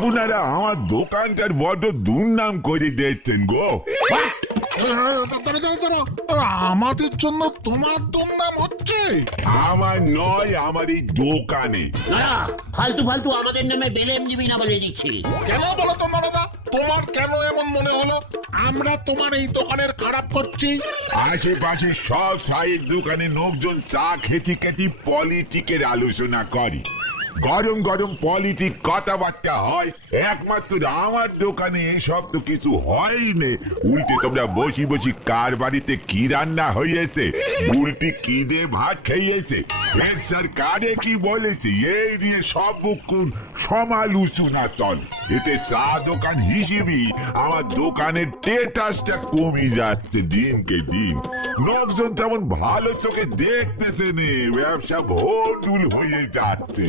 আপনারা আমার দোকানটার বড় দুর্নাম করে দিয়েছেন গো। আমাদের জন্য তোমার দুর্নাম হচ্ছে? আমার নয়, আমার এই দোকানে। ফালতু ফালতু আমাদের নামে বেলেম দিবি না বলে দিচ্ছি। কেন বলো তো দাদা, তোমার কেন এমন মনে হলো আমরা তোমার এই দোকানের খারাপ করছি? আশেপাশে সব চায়ের দোকানে লোকজন চা খেতে খেতে পলিটিকের আলোচনা করে, গরম গরম পলিটিক কথাবার্তা হয়। একমাত্র আমার দোকানে এসব তো কিছু হয়নি। উল্টে তোমরা বসি বসি কার বাড়িতে কি রান্না হয়েছে, উল্টে কি দিয়ে ভাত খাইয়েছে, হেড স্যার কারে কি বলেছে, এই নিয়ে সব কোন সমালোচনা চল। এতে চা দোকান হিসেবে আমার দোকানের স্ট্যাটাসটা কমে যাচ্ছে দিনকে দিন। লোকজন তেমন ভালো চোখে দেখতেছে নে, ব্যবসা ভণ্ডুল হয়ে যাচ্ছে।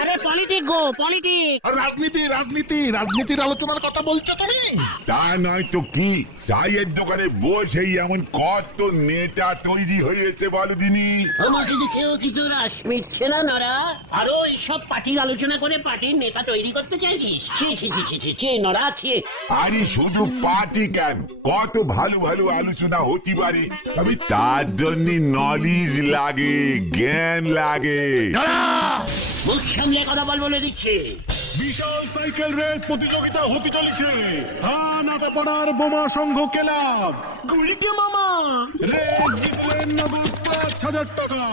আরে পলিটিক গো, পলিটিক। রাজনীতি রাজনীতি রাজনীতির আলোচনার কথা বলছো তুমি? তা নয় তো কি, চায়ের দোকানে বসেই এমন কত নেতা তৈরি হয়েছে বলো দিনি। আমাকে দেখেও কি তোর আশ মিটছে না নরা? আরো এইসব পার্টির আলোচনা করে পার্টির নেতা তৈরি করতে চাইছিস? ছি ছি ছি ছি ছি ছি নরা ছি। আরে শুধু পার্টি কেন, কত ভালো ভালো আলোচনা হতে পারে, তবে তার জন্য নলেজ লাগে, জ্ঞান লাগে। মুখ সামলে কথা বলে দিচ্ছে। বিশাল সাইকেল রেস প্রতিযোগিতা হতে চলেছে। পড়ার বোমা সংঘ ক্লাব গুলিকে মামা রেস জিতলেন নগদ ৫,০০০ টাকা,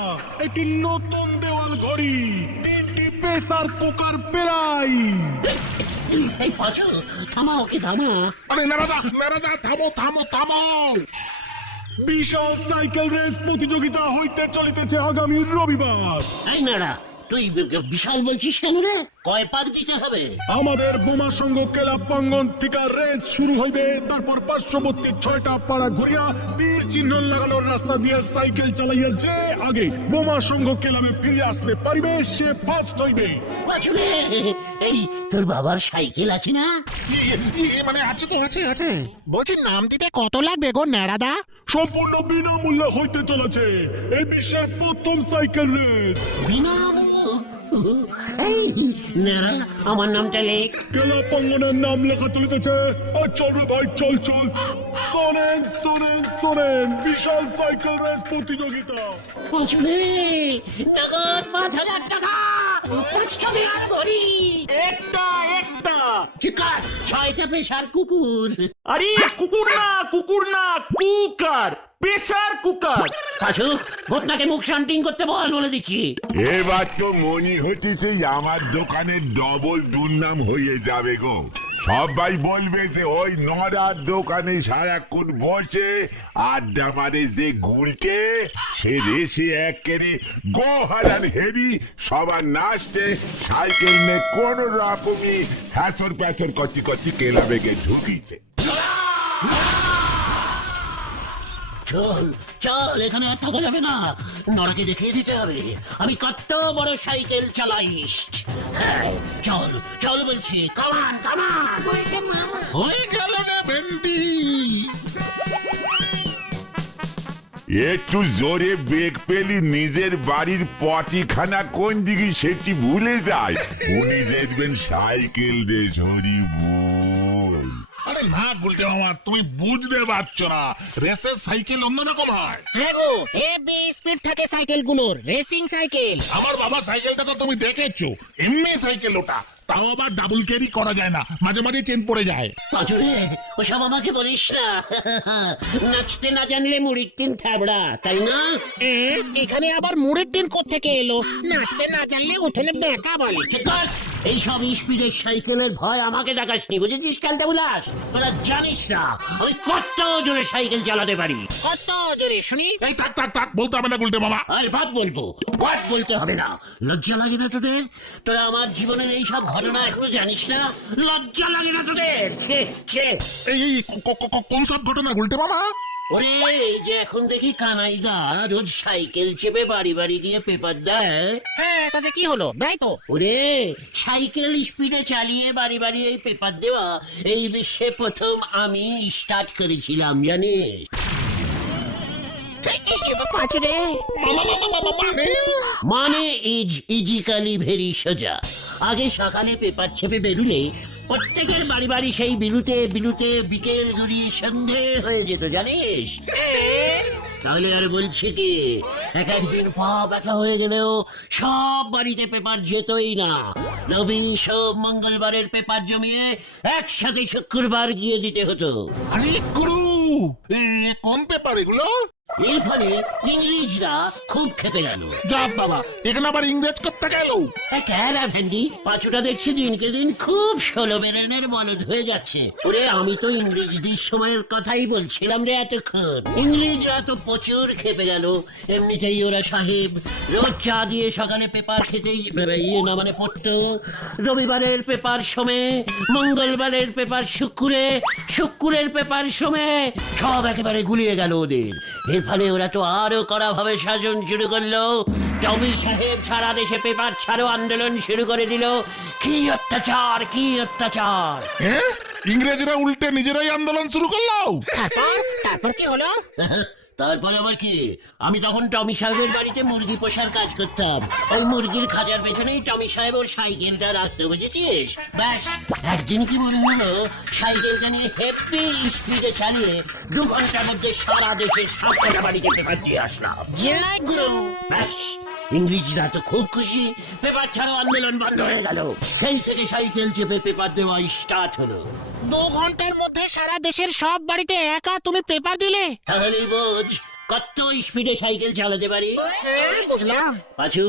একটি নতুন দেওয়াল ঘড়ি, ৩টি প্রেসার কুকার প্রাইজ। এই পাঁচু থামা, ওকে থামা। আরে নারাদা নারাদা, থামো থামো থামো। বিশাল সাইকেল রেস প্রতিযোগিতা হইতে চলিতেছে আগামী রবিবার। এই নারা, তুই বিশাল বলছিস কেন রে? কয় পাক দিতে হবে? আমাদের বোমা সংঘ ক্লাব প্রাঙ্গণ থেকে রেস শুরু হইবে। তারপর পার্শ্ববর্তী ৬টা পাড়া ঘুরিয়া তীর চিহ্ন লাগানোর রাস্তা দিয়ে সাইকেল চালাইয়া যে আগে বোমা সংঘ ক্লাবে ফিরে আসতে পারিবে সে ফার্স্ট হইবে। পাঁচু রে, এই তোর বাবার সাইকেল আছে না? মানে আছে তো, আছে আছে। বলছি নাম দিতে কত লাগবে গো নারাদা? সম্পূর্ণ বিনামূল্যে হইতে চলেছে এই বিশ্বের প্রথম সাইকেল রেস। বিনামূল্য? এই নারা, আমার নামটা লেখ। ক্লাব প্রাঙ্গণের নাম লেখা চলিতেছে। চল ভাই চল চল, শোনেন শোনেন শোনেন, বিশাল সাইকেল রেস প্রতিযোগিতা। পাঁচু রে, নগদ ৫,০০০ টাকা, ৫টা দেওয়াল ঘড়ি, একটা চিকার, ৬টা পেশার কুকুর। আরে কুকুর না, কুকুর না, কুকার, প্রেসার কুকার। পাঁচু, ঘটনাকে মুখ শান্তিং করতে বলে দিচ্ছি। এবার তো মনে হচ্ছে আমার দোকানের ডবল দুর্নাম হয়ে যাবে গো। সবাই বলবে যে ওই নড়ার দোকানে সারাক্ষণ বসে আড্ডা মারে যে গুলটে, সে রেসে একেবারে গোহারান হেরি সবার নাচতে সাইকেল নিয়ে কোন রকমই হ্যাসর প্যাসর করতে করতে কেলাবে গে ঢুকিছে। চল চল, এখানে আর থাকা যাবে না। নরাকে দেখিয়ে দিতে হবে আমি কত বড় সাইকেল চালাইস। হ্যাঁ, চল চল বলছি, কামান কামান। হয়ে গেল রে ভেন্ডি। একটু জোরে বেগ পেলি নিজের বাড়ির পটিখানা কোন দিকে সেটি ভুলে যায়। উনি দেখবেন সাইকেল রে ঝরি বল। আরে না বলতে মামা, তুমি বুঝতে পারছো না, রেসের সাইকেল অন্যরকম হয়। হ্যাঁ গো, হেভি স্পিড থাকে সাইকেল গুলোর, রেসিং সাইকেল। আমার বাবা সাইকেলটা তো তুমি দেখেছো, এমনি সাইকেল ওটা, তাও আবার ডাবল ক্যারি করা যায় না, মাঝে মাঝে চেন পড়ে যায়। পাঁচুরে, ওসব আমাকে বলিস না। নাচতে না জানলে মুড়ির টিন থাবড়া, তাই না? এখানে আবার মুড়ের টিন কোত্থেকে এলো? নাচতে না জানলে উঠোনে বেঁকা বলে। এইসব স্পিডের সাইকেলের ভয় আমাকে দেখাসনি, বুঝেছিস? কালটা বুলাস, তোরা জানিস না আমি কত জোরে সাইকেল চালাতে পারি। কত জোরে শুনি? এই থাক থাক থাক, বলতে হবে না গুলটে মামা। আর বাপ বলবো, বাপ বলতে হবে না। লজ্জা লাগে না তোদের? তোরা আমার জীবনের এইসব ঘটনা এখনো জানিস না? লজ্জা লাগে না তোদের? এই কোন সব ঘটনা গুলটে মামা? ওরে, এই যে এখন দেখি কানাইদা রোজ সাইকেল চেপে বাড়ি বাড়ি গিয়ে পেপার দেয়। হ্যাঁ, তাতে কি হলো? তাই তো। ওরে, সাইকেল স্পিডে চালিয়ে বাড়ি বাড়ি এই পেপার দেওয়া এই বিশ্বে প্রথম আমি স্টার্ট করেছিলাম, জানিস? পাঁচুরে, মানে মানে ইজিক্যালি ভেরি সোজা। আগে সকালে পেপার ছেপে বেরুলে প্রত্যেকের বাড়ি বাড়ি সেই বিলুতে বিলুতে বিকেল গড়িয়ে সন্ধে হয়ে যেত জানিস। তাহলে আর বলছি কি, এক একদিন পা ব্যথা হয়ে গেলেও সব বাড়িতে পেপার যেতই না। রবি সোম মঙ্গলবারের পেপার জমিয়ে একসাথে শুক্রবার গিয়ে দিতে হতো। আরে গুরু, কোন পেপার এগুলো? এর ফলে ইংরেজরা খুব খেপে গেল। যা বাবা, এখানে আবার ইংরেজ করতে গেল। ক্যারা ভ্যান্ডি, পাঁচুটা দেখছি দিনকে দিন খুব 16 বেরেনের বলদ হয়ে যাচ্ছে। ওরে আমি তো ইংরেজদের সময়ের কথাই বলছিলাম রে এতক্ষণ। ইংরেজরা তো প্রচুর খেপে গেল। এমনিতেই ওরা সাহেব রোজ চা দিয়ে সকালে পেপার খেতেই মানে পড়তো। রবিবারের পেপার সমে, মঙ্গলবারের পেপার শুক্রে, শুক্রের পেপার সমে, সব একেবারে গুলিয়ে গেল ওদের। এর ফলে ওরা তো আরো কড়া ভাবে শাসন শুরু করলো। টমি সাহেব সারা দেশে পেপার ছাড়ো আন্দোলন শুরু করে দিল। কি অত্যাচার, কি অত্যাচার! ইংরেজরা উল্টে নিজেরাই আন্দোলন শুরু করলো। তারপর কি হলো? তারপর আবার কি, আমি তখন টমি সাহেবের বাড়িতে মুরগি পোষার কাজ করতাম। ওই মুরগির খাঁচার পেছনেই টমি সাহেব ওর সাইকেলটা রাখতে, বুঝেছিস? ব্যাস একদিন কি মনে হলো, সাইকেলটা নিয়ে হেপি স্পিডে চালিয়ে 2 ঘন্টার মধ্যে সারা দেশের সবকটা বাড়িতে পেপার দিয়ে আসলাম। জয় গুরু। ব্যাস ইংরেজরা তো খুব খুশি, পেপার ছাড়ো আন্দোলন বন্ধ হয়ে গেল। সেই থেকে সাইকেল চেপে পেপার দেওয়া স্টার্ট হলো। 2 ঘন্টার মধ্যে সারা দেশের সব বাড়িতে একা তুমি পেপার দিলে? তাহলেই বোঝ কত স্পিডে সাইকেল চালাতে পারি। হ্যাঁ, বুঝলাম। পাঁচু,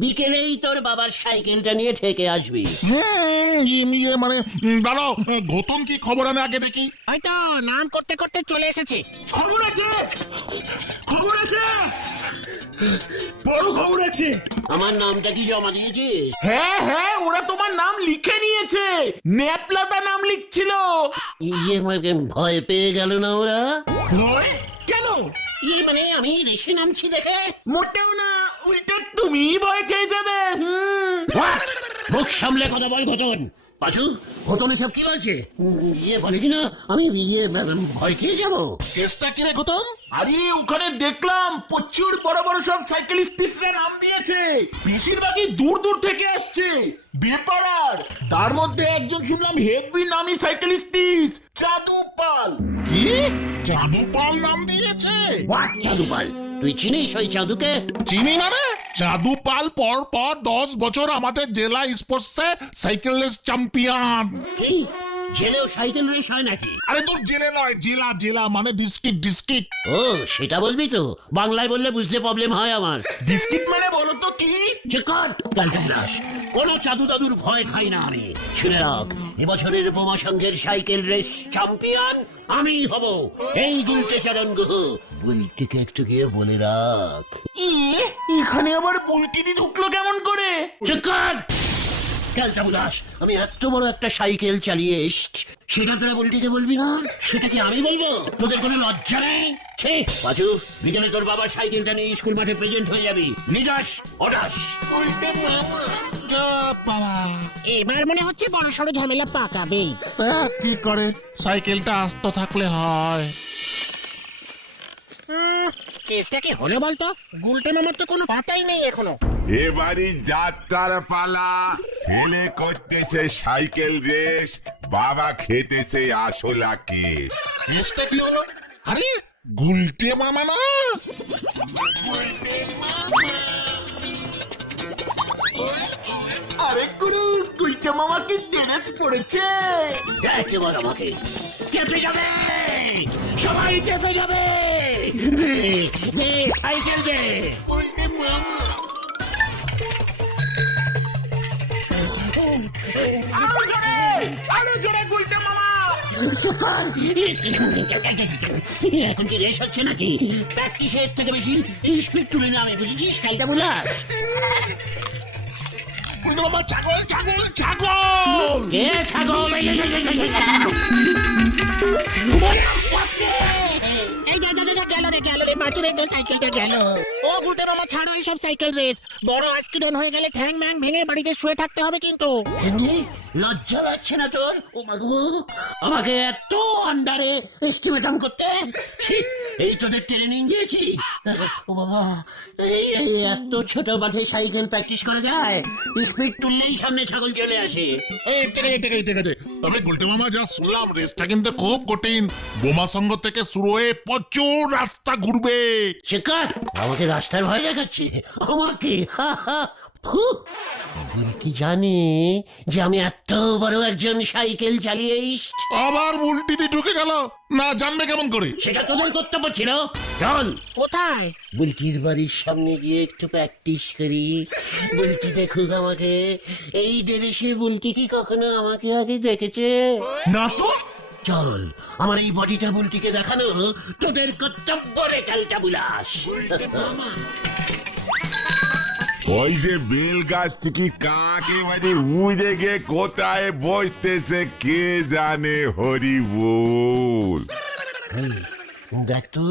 বিকেলেই তোর বাবার সাইকেলটা নিয়ে ঠেকে আসবি। মানে দাঁড়াও, ঘটন কি খবর আনে আগে দেখি। হয়তো নাম করতে করতে চলে এসেছে। খবর আছে, খবর আছে, বড় খবর আছে। আমার নামটা কি জমা দিয়েছিস? হ্যাঁ হ্যাঁ, ওরা তোমার নাম লিখে নিয়েছে। নেপলাদা নাম লিখছিল। ভয় পেয়ে গেল না ওরা? ভয় কেন? মানে আমি রেশে নামছি দেখে? মোটেও না, উল্টো তুমি ভয় খেয়ে যাবে। What? মুখ সামলে কথা বল ঘটন। পাঁচু, ঘটন এসব কি বলছে? বলে কিনা আমি ভয় খেয়ে যাবো? কেসটা কি রে ঘটন? আরে ওখানে দেখলাম প্রচুর বড় বড় সব সাইকেলিস্টরা নাম দিয়েছে। বেশিরভাগই দূর দূর থেকে আসছে। বেপারার তার মধ্যে একজন শুনলাম হেভি নামি সাইকেলিস্ট, চাঁদু পাল। কি চাঁদু পাল নাম দিয়েছে? হোয়াট চাঁদু পাল? তুই চিনিস ওই চাঁদুকে? চিনি না রে। চাঁদু পাল পর 10 বছর আমাদের জেলা স্পোর্টসে সাইকেল রেস চ্যাম্পিয়ন। কি জেলেও সাইকেল রেস হয় নাকি? আরে তোর জেলে নয়, জেলা জেলা মানে ডিস্ট্রিক্ট। ও সেটা বলবি তো, বাংলায় বললে বুঝতে প্রবলেম হয় আমার। বিস্কিট মানে বলো তো কি? চিকন কালকালাস, কোন চাদু দাদুর ভয় খাই না আমি। শুনে রাখ, এবছরের বোমা সংঘের সাইকেল রেস চ্যাম্পিয়ন আমি হব। এই গুলতে চরণ গুহ, বুলটিকে একটু গিয়ে বলে রাখ। এখানে আবার বুলকিনি ঢুকলো কেমন করে? চিকন ক্যালচাবুলাস, আমি এত বড় একটা সাইকেল চালিয়ে এসছি, সেটা তোরা বুলটিকে বলবি না? সেটা কি আমি বলবো? তোদের কোনো লজ্জা নেই? পাঁচু, বিকেলে তোর বাবার সাইকেলটা নিয়ে স্কুল মাঠে প্রেজেন্ট হয়ে যাবি। নিজাস অডাস। এবার মনে হচ্ছে বড় সড়ো ঝামেলা পাকাবে। কি করে, সাইকেলটা আস্ত থাকলে হয়। কেসটা কি হলো বলতো? গুলটে মামার তো কোনো পাতাই নেই এখনো। এবারই যাত্রার পালা। ছেলে করতেছে সাইকেল রেস, বাবা খেতেছে আসলা কেস। কেসটা কি হলো? আরে গুলটে মামা না? আরে গুরু, গুলটে মামা কি ড্রেস পড়েছে? দেখ এবার আমাকে। কেঁপে যাবে, সবাই কেঁপে যাবে। দে সাইকেল দে। আরে জোরে গুলটে মামা। এখন কি রেস হচ্ছে নাকি? প্র্যাকটিসের থেকে বেশি স্পিড তুলে না, আমি বুঝেছিস খেলটা বলা। গুলটে মামা ছাগল ছাগল ছাগল। কে ছাগল? এই গেল রে মাটুরে, তোর সাইকেলটা গেল। ও গুলটে মামা, ছাড়ো এইসব সাইকেল রেস। বড় অ্যাক্সিডেন্ট হয়ে গেলে ঠ্যাং ম্যাং ভেঙে বাড়িতে শুয়ে থাকতে হবে কিন্তু। লজ্জা লাগছে না তোর? ও মাগো, আমাকে এত আন্ডারে এস্টিমেটন করতে? ছি, এই তোদের ট্রেনিং দিয়েছি? ও বাবা, এই এত ছোট মাঠে সাইকেল প্র্যাকটিস করা যায়? স্পিড তুললেই সামনে ছাগল চলে আসে। এই ঠিক আছে তবে গুলটে মামা যা শুনলাম রেসটা কিন্তু খুব কঠিন। বোমা সংঘ থেকে শুরু হয়ে প্রচুর রাস্তা ঘুরবে। শেখার আমাকে রাস্তার ভয় দেখাচ্ছে আমাকে। কি জানি যে আমি এত বড় একজন সাইকেল চালিয়ে আবার উল্টিতে ঢুকে গেল, না জানবে কেমন করে? সেটা তোদের কর্তব্য ছিল। চল কোথায়? বুলটির বাড়ির সামনে গিয়ে একটু প্র্যাকটিস করি। বুলটি দেখুক আমাকে। এই ড্রেসে বুলটি কি কখনো আমাকে আগে দেখেছে? না তো। চল, আমার এই বডিটা বুলটিকে দেখানো তোদের কর্তব্য রে চালটা বুলাস। ওই যে বেল গাছ থেকে কাকে মানে উড়ে গিয়ে কোথায় বসতেছে কে জানে, হরি বল। দেখ তো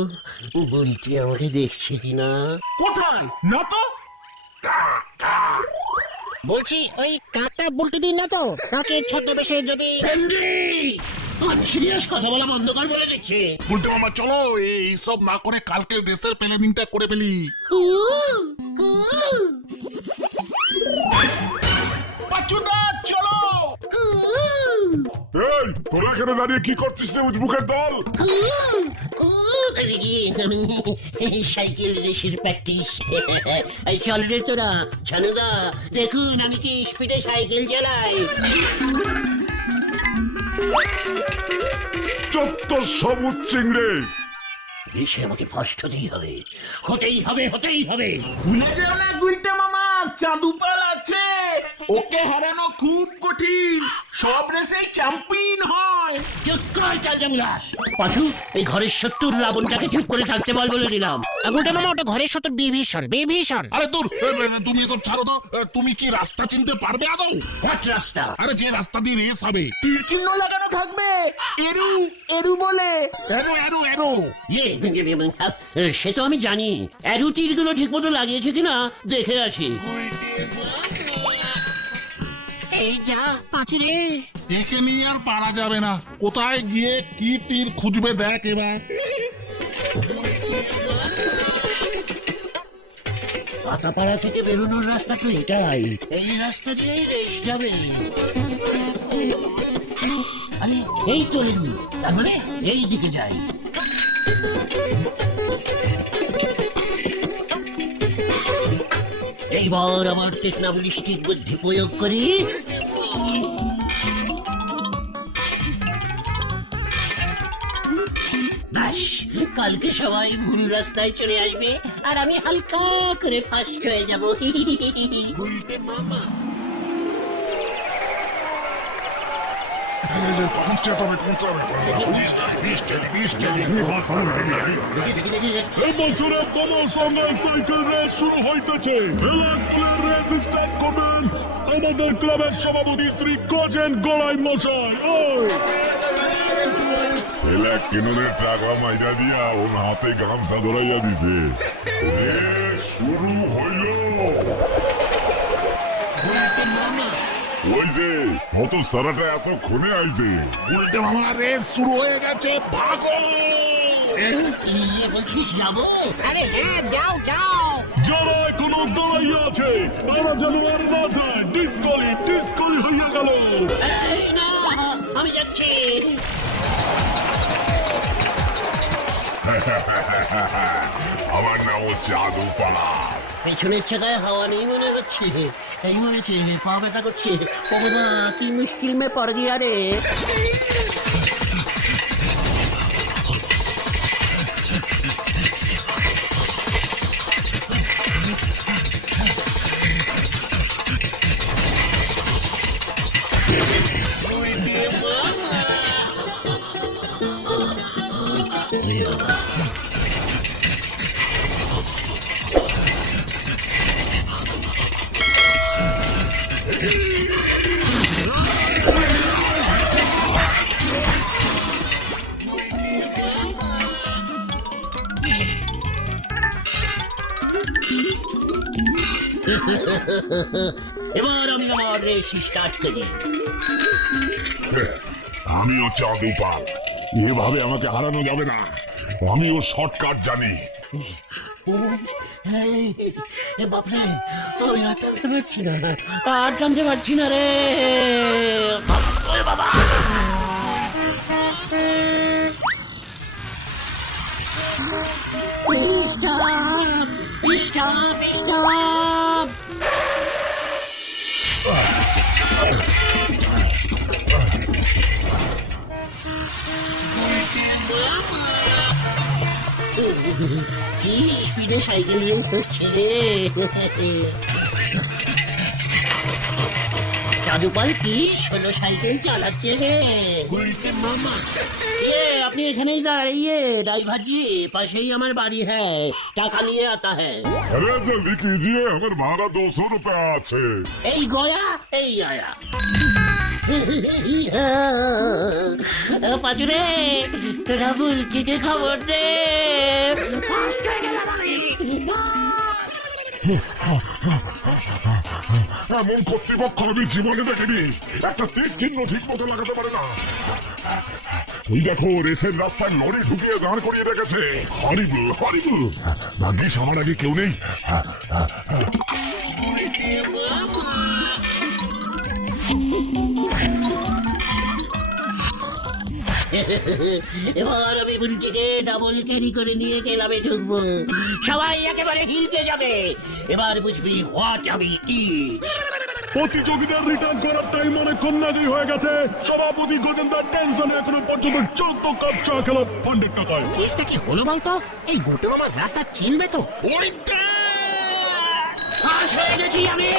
বুলটি আমাকে দেখছে কিনা। কোথায়? না তো। বলছি ওই কাকটা বুলটি দিন না তো, কাকে ছদ্মবেশে যদি সিরিয়াস কথা বলা বন্ধ কর বলে দিচ্ছে। গুলটে মামা চলো এইসব না করে কালকে রেসের প্ল্যানিংটা করে ফেলি। পাচুদা চলো। এই তোরা কেন দাঁড়িয়ে কি করছিস রে উজবুকের দল? আমি সাইকেল রেসের প্র্যাকটিস। এই চল রে তোরা, ছানুদা দেখুন আমি কি স্পিডে সাইকেল চালাই। চত্ব সবুজ চিংড়ে, রেসে আমাকে ফার্স্ট হতেই হবে, হতেই হবে, হতেই হবে। ভুলে যেও না গুলটে মামা, চাঁদুপাল আছে, ওকে হারানো খুব কঠিন। সব রেসেই চ্যাম্পিয়ন হয়। চক্কর চালজামুলাস। পাশু এই ঘরের শত্রুর রাবণটাকে চুপ করে থাকতে বলে দিলাম। গুলটে মামা ওটা ঘরের সত্য বিভীষণ, বিভীষণ। আরে দূর, তুমি এসব ছাড়ো তো। তুমি কি রাস্তা চিনতে পারবে আদৌ? হোয়াট রাস্তা? আরে যে রাস্তা দিয়ে রেস হবে। তীর চিহ্ন লাগানো থাকবে, এরু এরু বলে। এরো ইয়ে, সে তো আমি জানি। অ্যারো তীরগুলো ঠিক মতো লাগিয়েছে কিনা দেখে আসি। এই যা পাঁচু রে। একে নিয়ে আর পারা যাবে না। কোথায় গিয়ে কি তীর খুঁজবে দেখ এবার। পাতাপাড়া থেকে বেরোনোর রাস্তা তো এটাই। এই রাস্তা দিয়েই রেস যাবে। আরে এই চলে নি, তার মানে এই দিকে যাই। এইবার আমার টেকনোবলিস্টিক বুদ্ধি প্রয়োগ করি। ব্যাস, কালকে সবাই ভুল রাস্তায় চলে আসবে আর আমি হালকা করে ফার্স্ট হয়ে যাব। বলতে মামা এই বছরে কোনো সঙ্গে সাইকেল রেস শুরু হইতেছে। ক্লাব রেস স্টার্ট করবেন আমাদের ক্লাবের সভাপতি শ্রী কোজেন গড়াই মশাই। এলা কেনরে টাকা মাইরা দিয়া ওর হাতে গামছা ধরাইয়া দিছে। শুরু হইল। ওই যে হত সারাটা এত খুনে আইছে। গুলটে মামা রেস শুরু হয়ে গেছে, ভাগো। কি বলছিস যাবো? আরে হ্যাঁ যাও যাও। যারা এখনো দাঁড়াইয়া আছে তারা যেন আর না যায়। ডিসকলি হইয়া গেল। এই না, আমি যাচ্ছি। আমার নাম হচ্ছে আদুপালা। পেছনের চাকায় হাওয়া নেই মনে হচ্ছে। এই মনে হচ্ছে পা ব্যথা করছে। ও বাবা, কি মুশকিল মে পড় গিয়া রে। এবার আমি আমার রেস স্টার্ট করি। আমি হচ্ছে আদুপাল। এভাবে আমাকে হারানো যাবে না। আমিও শর্টকাট জানি। বাপরে, আমি আর টানতে পারছি না, আর টানতে পারছি না রে। বাবা, স্টপ স্টপ স্টপ। কি স্পিডে সাইকেল রেস হচ্ছে রে। চারুপাল কি ষোলো সাইকেল চালাচ্ছে রে। মামা, আপনি এখানেই দাঁড়িয়ে, ড্রাইভার জি পাশেই আমার বাড়ি, হ্যাঁ টাকা নিয়ে आता है। अरे जल्दी कीजिए, हमारे भाड़ा 200 रुपया আছে। এই গয়া, এই আয়া। পাচুরে, তোরা বুলকিকে খবর দে। এমন কর্তৃপক্ষ আমি জীবনে দেখিনি, একটা তীর চিহ্ন ঠিক মতো লাগাতে পারে না। ওই দেখো, রেসের রাস্তায় লরি ঢুকিয়ে দাঁড় করিয়ে রেখেছে। হরিবল হরিবল, ভাগ্যিস আমার আগে কেউ নেই। এবার আমি বুলকিকে ডাবল ক্যারি করে নিয়ে গেলামে ঢুকবো, সবাই একেবারে হিলতে যাবে। এবার বুঝবি হোয়াট আমি কি। প্রতিযোগীদের রিটার্ন করার টাইম অনেকক্ষণ আগেই হয়ে গেছে। সভাপতি গজেন্দার টেনশনে এখনো পর্যন্ত 14 কাপ চা খেলাম ফান্ডের টাকায়। কেসটা কি হলো বলতো? এই গুলটে মামার রাস্তা চিনবে তো? ফাঁস হয়ে গেছি আমি।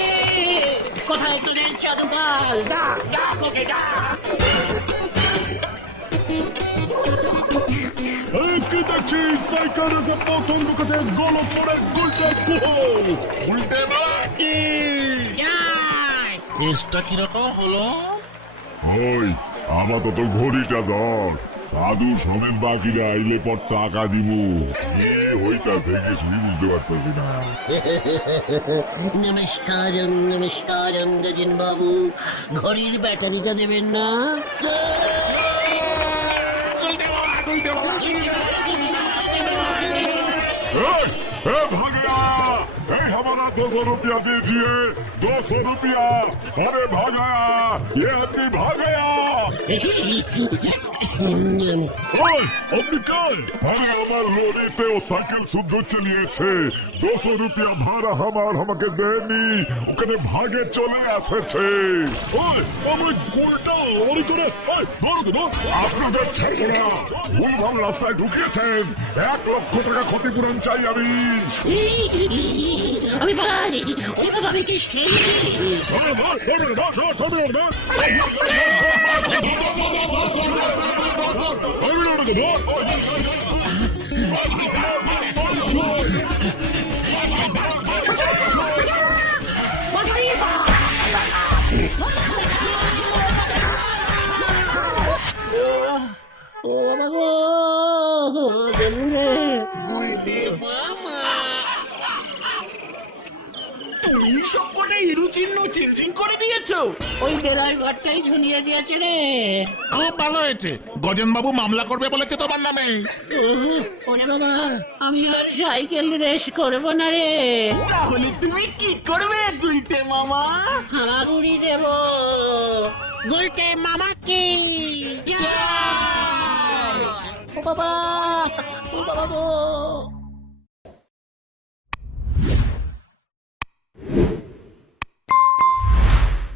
কোথায় তোদের চাদুকাল? ডাক ডাক ওকে ডাক। এই কি দেখছি, সাইকেল রেসে প্রথম ঢুকেছে গোলকপুরের গুলটে গুহ। উল্টে কি কেসটা কিরকম হলো? ওই আপাতত ঘড়িটা ধর, সাধু সমেত বাকিরা আইলে পর টাকা দিব। কি হইতাছে কিছুই বুঝতে পারতেছি না। নমস্কারম নমস্কারম গজেন বাবু, ঘড়ির ব্যাটারিটা দেবেন না? भागया, हमारा 200 रुपया दीजिए, 200 रुपया। अरे भागया, ये आदमी भाग गया। আপনি কে? अरे আমার লরিতে ও সাইকেল শুদ্ধ চালিয়েছে, 200 রুপিয়া ভাড়া আমাকে দেয়নি, ওখানে ভাগে চলে আসছে। ওই আমি গোলটা ওরি করে ধরো তো। আপনাদের ছেড়ে না, ভুলভাল রাস্তায় ঢুকিয়েছেন, 1 লক্ষ টাকা ক্ষতিপূরণ চাই আমি। আমি পালাই, ওই বাবা আমি কি ও বাবা গো, তুমি সব কটা ইরু চিহ্ন চেঞ্জিং করে দিয়েছো? ওই ড্রাইভারটাই ঝুলিয়ে দিয়েছে রে। খুব ভালো হয়েছে, গজেন বাবু মামলা করবে বলেছে তোমার নামে। ওরে বাবা, আমি আর সাইকেল রেস করবো না রে। তাহলে তুমি কি করবে গুলটে মামা? হামাগুড়ি দেব। গুলটে মামা কি ও বাবা, ও বাবা গো।